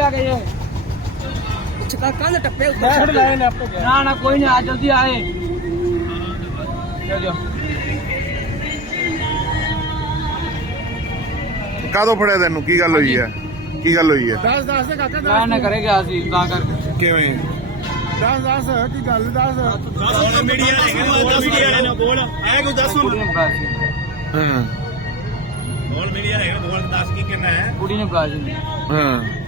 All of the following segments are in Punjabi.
ਆ ਗਏ ਚਕਾ ਕੰਨ ਟੱਪੇ ਬੈਠ ਨੇ ਨਾ ਨਾ ਕੋਈ ਨਹੀਂ ਆ ਜਲਦੀ ਆਏ ਕਾਦੋਂ ਫੜਿਆ ਤੈਨੂੰ ਕੀ ਗੱਲ ਹੋਈ ਹੈ ਕੀ ਗੱਲ ਹੋਈ ਹੈ ਦੱਸ ਦੱਸ ਕਾਕਾ ਮੈਂ ਨਾ ਕਰੇ ਗਿਆ ਸੀ ਤਾਂ ਕਰਕੇ ਕਿਵੇਂ ਦੱਸ ਦੱਸ ਕੀ ਗੱਲ ਦੱਸ ਦੱਸ ਮੀਡੀਆ ਨੇ ਕਿਹਾ ਦੱਸ ਨੇ ਬੋਲ ਐ ਕੋ ਦੱਸ ਹੁਣ ਹਾਂ ਬੋਲ ਮੀਡੀਆ ਹੈ ਬੋਲ ਦੱਸ ਕੀ ਕਹਿੰਦਾ ਹੈ ਕੁੜੀ ਨੇ ਬਾਜ਼ ਹਾਂ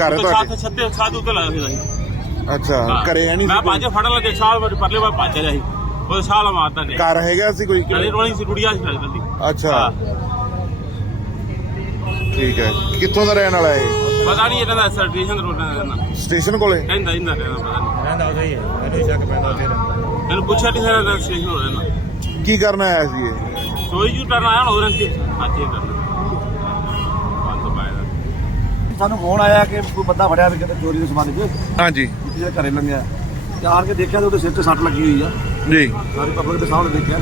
ਘਰ ਤੁਹਾਡੇ ਸਾਥ ਛੱਤੇ ਸਾਥ ਉੱਤੇ ਲਾਇਆ ਸੀ ਜੀ ਅੱਛਾ ਘਰੇ ਹੈ ਨਹੀਂ ਮੈਂ ਪੰਜ ਫੜ ਲਾ ਕੇ ਸਾਲ ਵਿੱਚ ਪਰਲੇ ਵਾ ਪਾਚਾ ਜਾਈ ਉਹ ਸਾਲ ਮਾਰਦਾ ਨੇ ਘਰ ਹੈਗਾ ਸੀ ਕੋਈ ਕਰੇ ਰੋਣੀ ਸੀ ਗੁੜੀਆ ਸੀ ਲੱਗਦੀ ਅੱਛਾ ਠੀਕ ਹੈ ਕਿੱਥੋਂ ਦਾ ਰਹਿਣ ਵਾਲਾ ਹੈ ਪਤਾ ਨਹੀਂ ਇਹਨਾਂ ਦਾ ਸਟੇਸ਼ਨ ਰੋਣਾ ਰਹਿਣਾ ਸਟੇਸ਼ਨ ਕੋਲੇ ਕਹਿੰਦਾ ਇਹਨਾਂ ਦਾ ਪਤਾ ਨਹੀਂ ਰਹਿੰਦਾ ਉਹਦਾ ਹੀ ਹੈ ਮੈਨੂੰ ਸ਼ੱਕ ਪੈਂਦਾ ਫਿਰ ਮੈਨੂੰ ਪੁੱਛਿਆ ਨਹੀਂ ਸਰ ਸਟੇਸ਼ਨ ਰੋਣਾ ਕੀ ਕਰਨਾ ਆਇਆ ਸੀ ਇਹ ਸੋਈ ਜੂ ਟਰਨ ਆਇਆ ਹੋਰ ਉਹ ਰਹਿੰਦੀ ਅੱਜ ਇਹ ਕਰਨਾ ਸਾਨੂੰ ਫੋਨ ਆਇਆ ਕਿ ਕੋਈ ਬੰਦਾ ਫੜਿਆ ਵੀ ਕਿਤੇ ਚੋਰੀ ਦੇ ਸਮਾਨ ਵਿੱਚ ਹਾਂਜੀ ਜਿਹੜੇ ਘਰੇ ਲੰਘਿਆ ਚਾਰ ਕੇ ਦੇਖਿਆ ਤੇ ਉਹਦੇ ਸਿਰ ਤੇ ਸੱਟ ਲੱਗੀ ਹੋਈ ਆ ਜੀ ਸਾਰੇ ਪਬਲਿਕ ਦੇ ਸਾਹਮਣੇ ਦੇਖਿਆ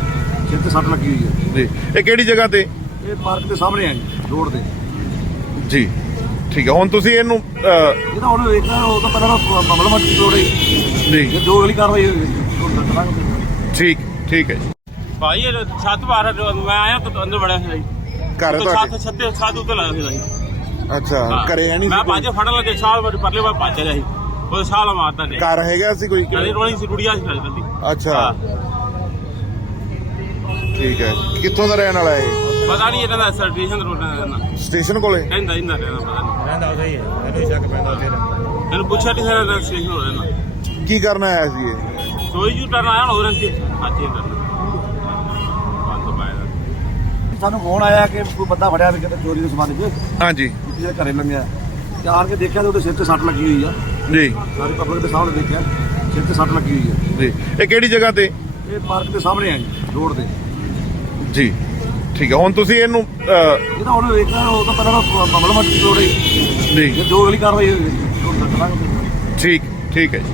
ਸਿਰ ਤੇ ਸੱਟ ਲੱਗੀ ਹੋਈ ਆ ਜੀ ਇਹ ਕਿਹੜੀ ਜਗ੍ਹਾ ਤੇ ਇਹ ਪਾਰਕ ਦੇ ਸਾਹਮਣੇ ਆ ਜੀ ਰੋਡ ਦੇ ਜੀ ਠੀਕ ਹੈ ਹੁਣ ਤੁਸੀਂ ਇਹਨੂੰ ਇਹ ਤਾਂ ਹੁਣ ਵੇਖਣਾ ਉਹ ਤਾਂ ਪਹਿਲਾਂ ਮਾਮਲਾ ਮੱਚ ਗਿਆ ਥੋੜੇ ਜੀ ਜੇ ਦੋ ਕਰਵਾਈ ਹੋਈ ਠੀਕ ਠੀਕ ਹੈ ਭਾਈ ਇਹ ਛੱਤ ਬਾਹਰ ਮੈਂ ਆਇਆ ਤਾਂ ਅੰਦਰ ਵੜਿਆ ਸੀ ਘਰ ਤਾਂ ਛੱਤ ਛੱਤ ਸਾਧੂ ਉੱਤੇ ਲਾਇਆ ਸੀ ਜੀ ਅੱਛਾ ਕਰੇ ਨਹੀਂ ਮੈਂ ਪਾਜੇ ਫੜਨ ਲੱਗੇ ਸਾਲ ਬਾਅਦ ਪਰਲੇ ਬਾਅਦ ਪਾਜੇ ਜਾਈ ਉਹ ਸਾਲ ਮਾਰਦਾ ਨੇ ਕਰ ਹੈਗਾ ਸੀ ਕੋਈ ਕਰੇ ਰੋਣੀ ਸੀ ਗੁੜੀਆ ਸੀ ਜਲਦੀ ਅੱਛਾ ਠੀਕ ਹੈ ਕਿੱਥੋਂ ਦਾ ਰਹਿਣ ਵਾਲਾ ਹੈ ਪਤਾ ਨਹੀਂ ਇਹਨਾਂ ਦਾ ਸਟੇਸ਼ਨ ਰੋਡ ਦਾ ਸਟੇਸ਼ਨ ਕੋਲੇ ਰਹਿੰਦਾ ਰਹਿੰਦਾ ਰਹਿੰਦਾ ਪਤਾ ਨਹੀਂ ਰਹਿੰਦਾ ਉਹ ਸਹੀ ਹੈ ਮੈਨੂੰ ਸ਼ੱਕ ਪੈਂਦਾ ਉਹ ਤੇਰਾ ਮੈਨੂੰ ਪੁੱਛਿਆ ਨਹੀਂ ਸਰ ਸਟੇਸ਼ਨ ਰੋਡ ਦਾ ਕੀ ਕਰਨ ਆਇਆ ਸੀ ਇਹ ਸੋਈ ਜੂ ਟਰਨ ਆਇਆ ਨਾ ਉਹ ਰੰਗ ਸੀ ਅੱਜ ਇਹ ਟਰਨ ਸਾਨੂੰ ਫੋਨ ਆਇਆ ਕਿ ਕੋਈ ਬੰਦਾ ਫੜਿਆ ਵੀ ਕਿਤੇ ਚੋਰੀ ਦੇ ਸਮਾਨ ਦੇ ਹਾਂਜੀ ਕਿਤੇ ਘਰੇ ਲੰਘਿਆ ਤੇ ਆਣ ਕੇ ਦੇਖਿਆ ਤੇ ਉਹਦੇ ਸਿਰ ਤੇ ਸੱਟ ਲੱਗੀ ਹੋਈ ਆ ਜੀ ਸਾਰੇ ਪਬਲਿਕ ਦੇ ਸਾਹਮਣੇ ਦੇਖਿਆ ਸਿਰ ਤੇ ਸੱਟ ਲੱਗੀ ਹੋਈ ਆ ਜੀ ਇਹ ਕਿਹੜੀ ਜਗ੍ਹਾ ਤੇ ਇਹ ਪਾਰਕ ਦੇ ਸਾਹਮਣੇ ਆ ਜੀ ਰੋਡ ਦੇ ਜੀ ਠੀਕ ਹੈ ਹੁਣ ਤੁਸੀਂ ਇਹਨੂੰ ਇਹ ਤਾਂ ਹੁਣ ਵੇਖਣਾ ਉਹ ਤਾਂ ਪਹਿਲਾਂ ਪਬਲਿਕ ਮੱਟੀ ਤੋੜੇ ਨਹੀਂ ਜੋ ਅਗਲੀ ਕਾਰਵਾਈ ਹੋਵੇ ਠੀਕ ਠੀਕ ਹੈ